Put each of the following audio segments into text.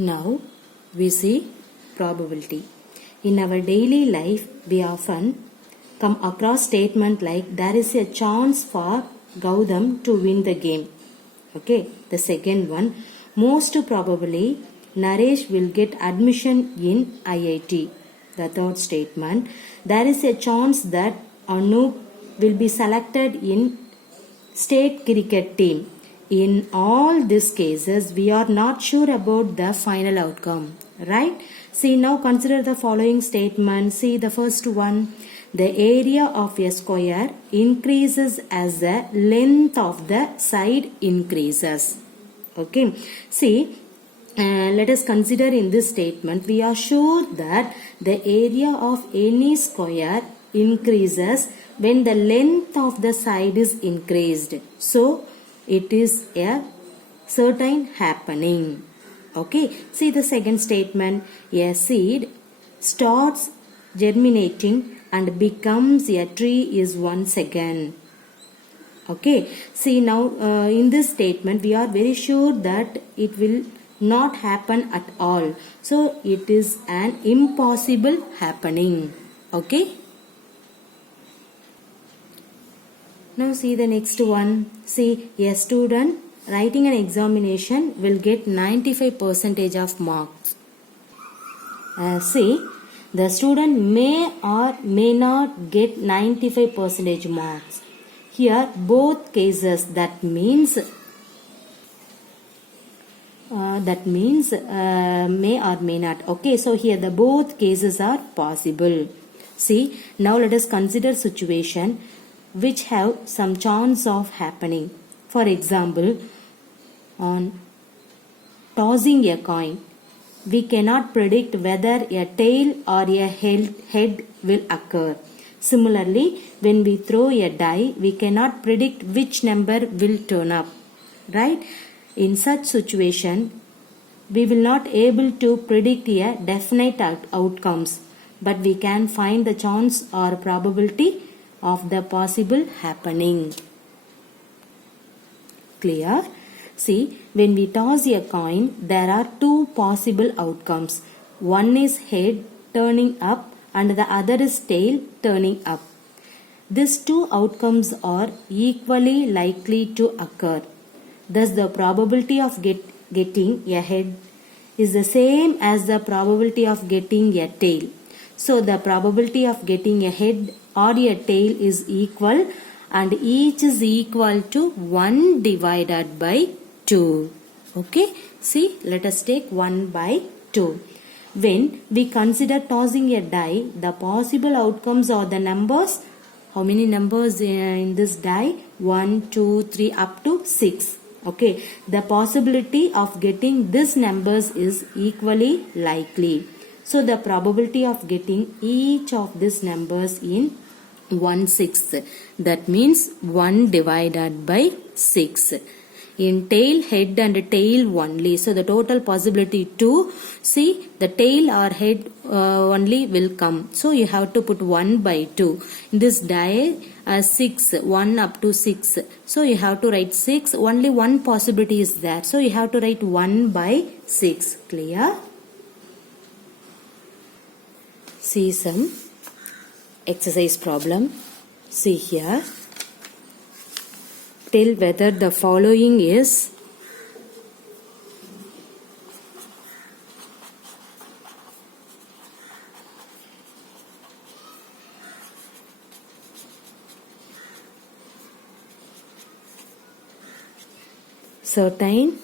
Now we see probability. In our daily life, we often come across statement like there is a chance for Gautam to win the game. Okay, the second one, most probably Naresh will get admission in IIT. The third statement, there is a chance that Anup will be selected in state cricket team. In all these cases, we are not sure about the final outcome, right? See, now consider the following statement. See the first one. The area of a square increases as the length of the side increases. Okay. See, let us consider in this statement, we are sure that the area of any square increases when the length of the side is increased. So, it is a certain happening. Okay. See the second statement. A seed starts germinating and becomes a tree is once again. Okay. See now in this statement we are very sure that it will not happen at all. So it is an impossible happening. Okay. Now see the next one. See, a student writing an examination will get 95% of marks. See, the student may or may not get 95% marks. Here both cases, that means may or may not. Okay, so here the both cases are possible. See, now let us consider situation which have some chance of happening. For example, on tossing a coin, we cannot predict whether a tail or a head will occur. Similarly, when we throw a die, we cannot predict which number will turn up. Right? In such situation, we will not able to predict a definite outcomes, but we can find the chance or probability of the possible happening. Clear? See, when we toss a coin, there are two possible outcomes. One is head turning up and the other is tail turning up. These two outcomes are equally likely to occur. Thus, the probability of getting a head is the same as the probability of getting a tail. So, the probability of getting a head or a tail is equal and each is equal to 1 divided by 2. Okay. See, let us take 1 by 2. When we consider tossing a die, the possible outcomes are the numbers. How many numbers in this die? 1, 2, 3 up to 6. Okay. The possibility of getting these numbers is equally likely. So, the probability of getting each of these numbers in 1/6. That means 1 divided by 6. In tail, head and tail only. So, the total possibility 2. See, the tail or head only will come. So, you have to put 1 by 2. In this die, 6, 1 up to 6. So, you have to write 6. Only one possibility is there. So, you have to write 1 by 6. Clear? See some exercise problem. See here. Tell whether the following is certain,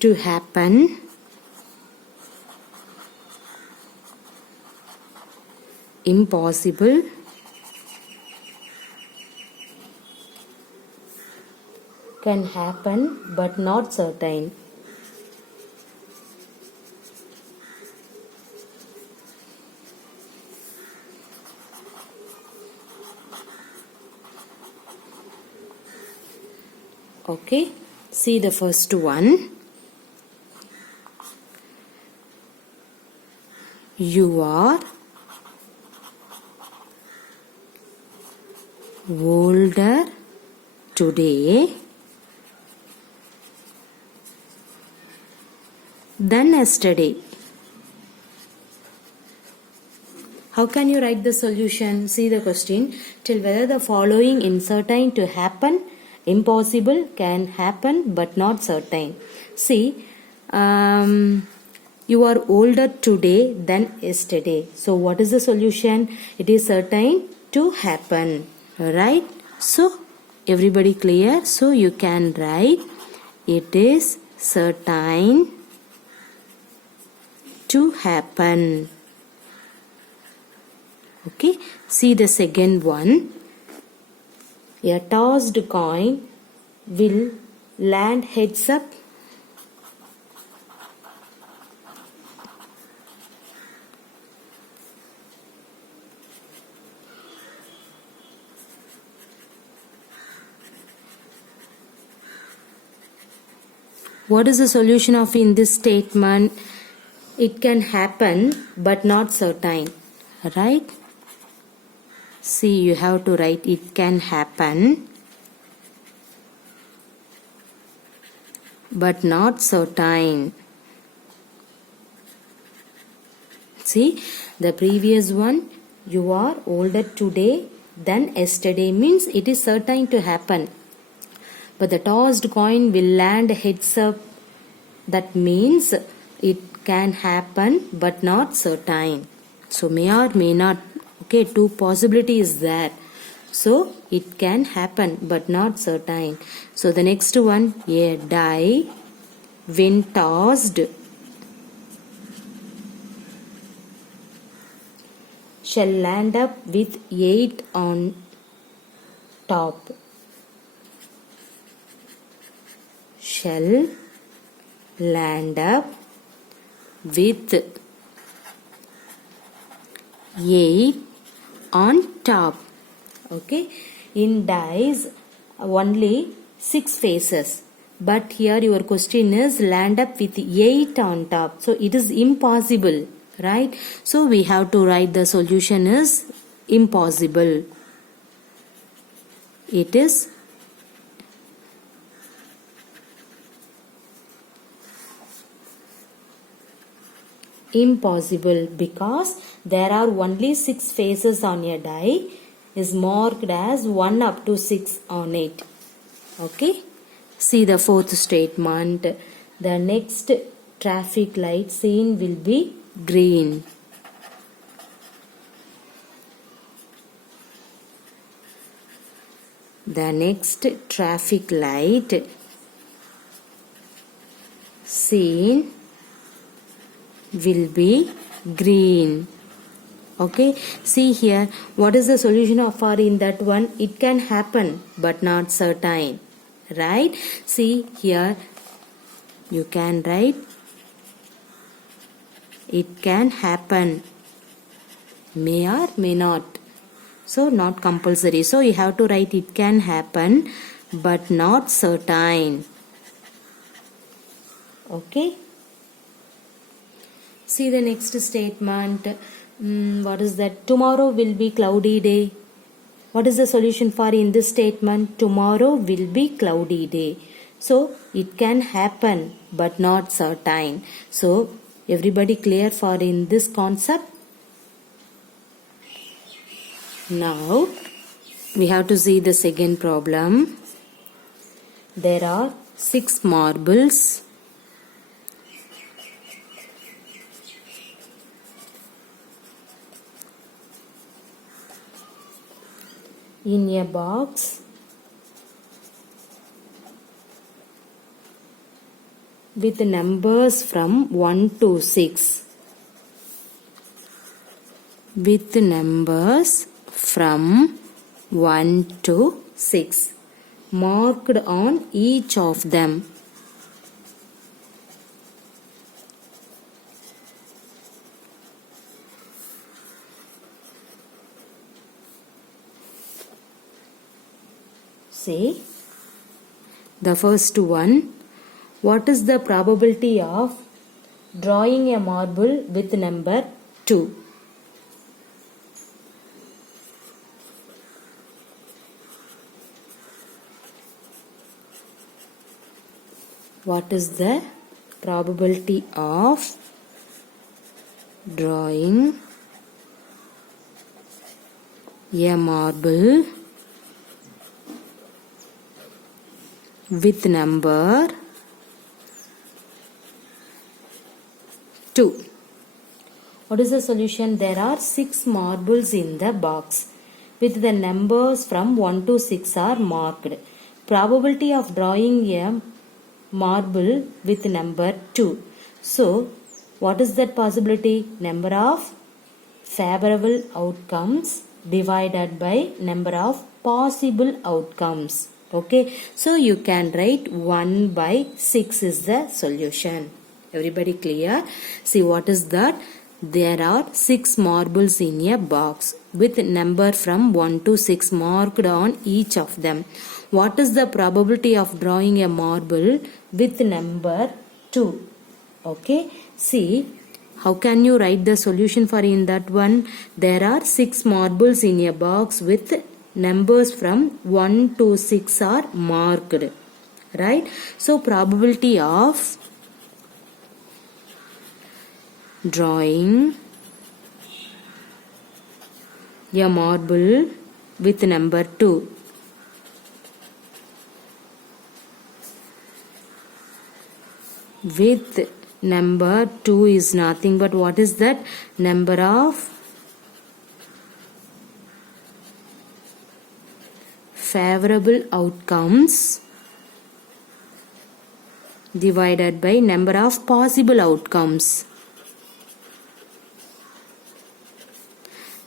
to happen, impossible, can happen but not certain. Okay, see the first one. You are older today than yesterday. How can you write the solution? See the question. Tell whether the following is certain to happen, impossible, can happen but not certain. See, you are older today than yesterday. So what is the solution? It is certain to happen. Right? So everybody clear? So you can write it is certain to happen. Okay, see the second one. A tossed coin will land heads up. What is the solution of in this statement? It can happen but not certain. Right? See, you have to write it can happen but not certain. See, the previous one, you are older today than yesterday means it is certain to happen. But the tossed coin will land heads up. That means it can happen but not certain. So may or may not. Okay, two possibilities there. So it can happen but not certain. So the next one, a die when tossed shall land up with 8 on top. Shall land up with 8 on top. Okay, in dice only 6 faces, but here your question is land up with 8 on top, so it is impossible, right? So we have to write the solution is impossible. It is impossible because there are only 6 faces on a die is marked as 1 up to 6 on it. Okay, see the fourth statement. The next traffic light seen will be green. The next traffic light seen will be green. Okay, see here, what is the solution of for in that one? It can happen but not certain, right? See here, you can write it can happen, may or may not, so not compulsory. So you have to write it can happen but not certain. Okay, see the next statement. What is that? Tomorrow will be cloudy day. What is the solution for in this statement? Tomorrow will be cloudy day. So it can happen but not certain. So everybody clear for in this concept? Now we have to see the second problem. There are 6 marbles. In a box with numbers from 1 to 6. With numbers from 1 to 6 marked on each of them. See, the first one, what is the probability of drawing a marble with number 2? What is the probability of drawing a marble with number 2? What is the solution? There are 6 marbles in the box with the numbers from 1 to 6 are marked. Probability of drawing a marble with number 2. So, what is that possibility? Number of favorable outcomes divided by number of possible outcomes. Okay, so you can write 1 by 6 is the solution. Everybody clear? See, what is that? There are 6 marbles in a box with number from 1 to 6 marked on each of them. What is the probability of drawing a marble with number 2? Okay, see, how can you write the solution for in that one? There are 6 marbles in a box with numbers from 1 to 6 are marked, right? So probability of drawing a marble with number 2. With number 2 is nothing but what is that? Number of favorable outcomes divided by number of possible outcomes.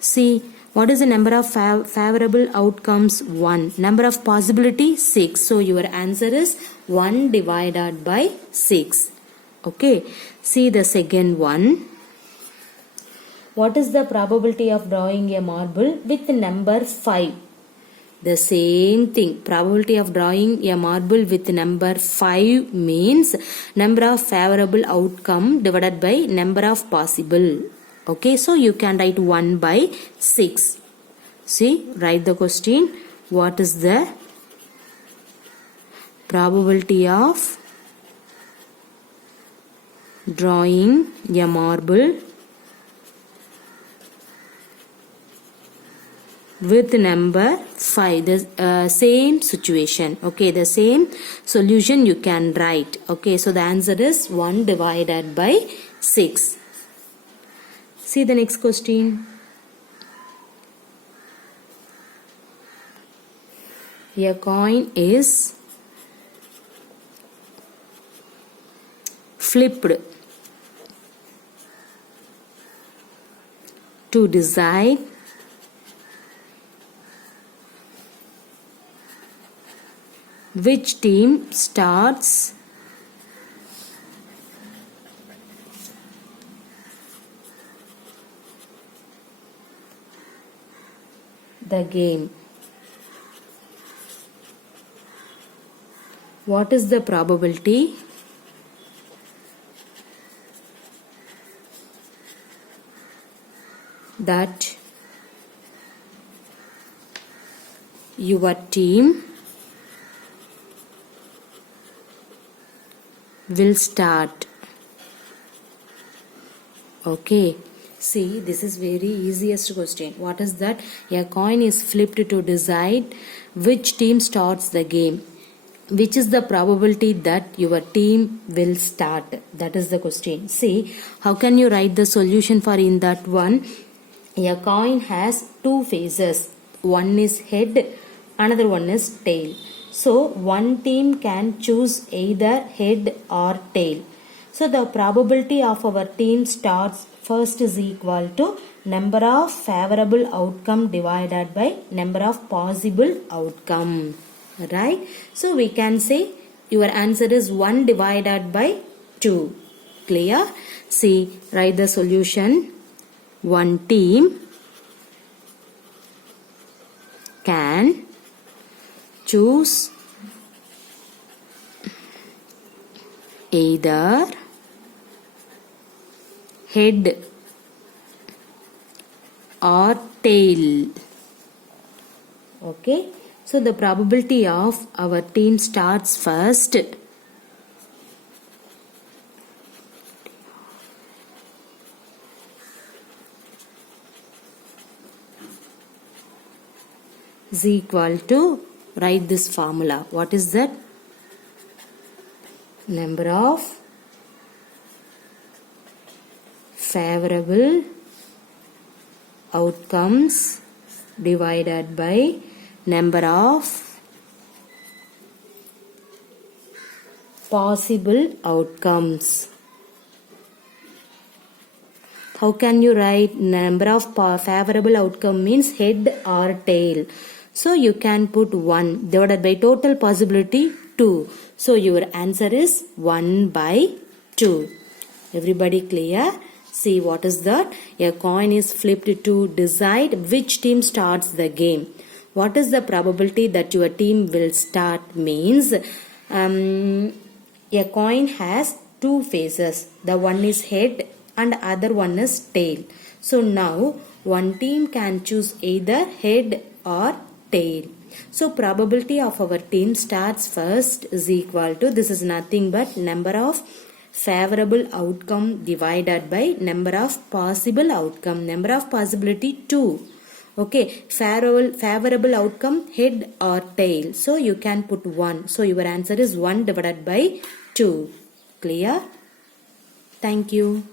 See, what is the number of favorable outcomes? 1. Number of possibility? 6. So your answer is 1 divided by 6. Okay. See the second one. What is the probability of drawing a marble with number 5? The same thing. Probability of drawing a marble with number 5 means number of favorable outcome divided by number of possible. Okay, so you can write 1 by 6. See, write the question. What is the probability of drawing a marble with number 5? The same situation. Okay, the same solution you can write. Okay, so the answer is 1 divided by 6. See the next question. A coin is flipped to decide which team starts the game. What is the probability that your team will start? Okay, see, this is very easiest question. What is that? A coin is flipped to decide which team starts the game. Which is the probability that your team will start? That is the question. See, how can you write the solution for in that one? A coin has 2 faces. One is head, another one is tail. So, one team can choose either head or tail. So, the probability of our team starts first is equal to number of favorable outcome divided by number of possible outcome. Right? So, we can say your answer is 1 divided by 2. Clear? See, write the solution. One team can choose either head or tail. Okay. So the probability of our team starts first is equal to, write this formula. What is that? Number of favorable outcomes divided by number of possible outcomes. How can you write number of favorable outcome means head or tail? So you can put 1 divided by total possibility 2. So your answer is 1 by 2. Everybody clear? See, what is that? A coin is flipped to decide which team starts the game. What is the probability that your team will start means a coin has 2 faces. The one is head and other one is tail. So now one team can choose either head or tail. So probability of our team starts first is equal to, this is nothing but number of favorable outcome divided by number of possible outcome. Number of possibility 2. Okay, favorable outcome head or tail. So you can put 1. So your answer is 1 divided by 2. Clear? Thank you.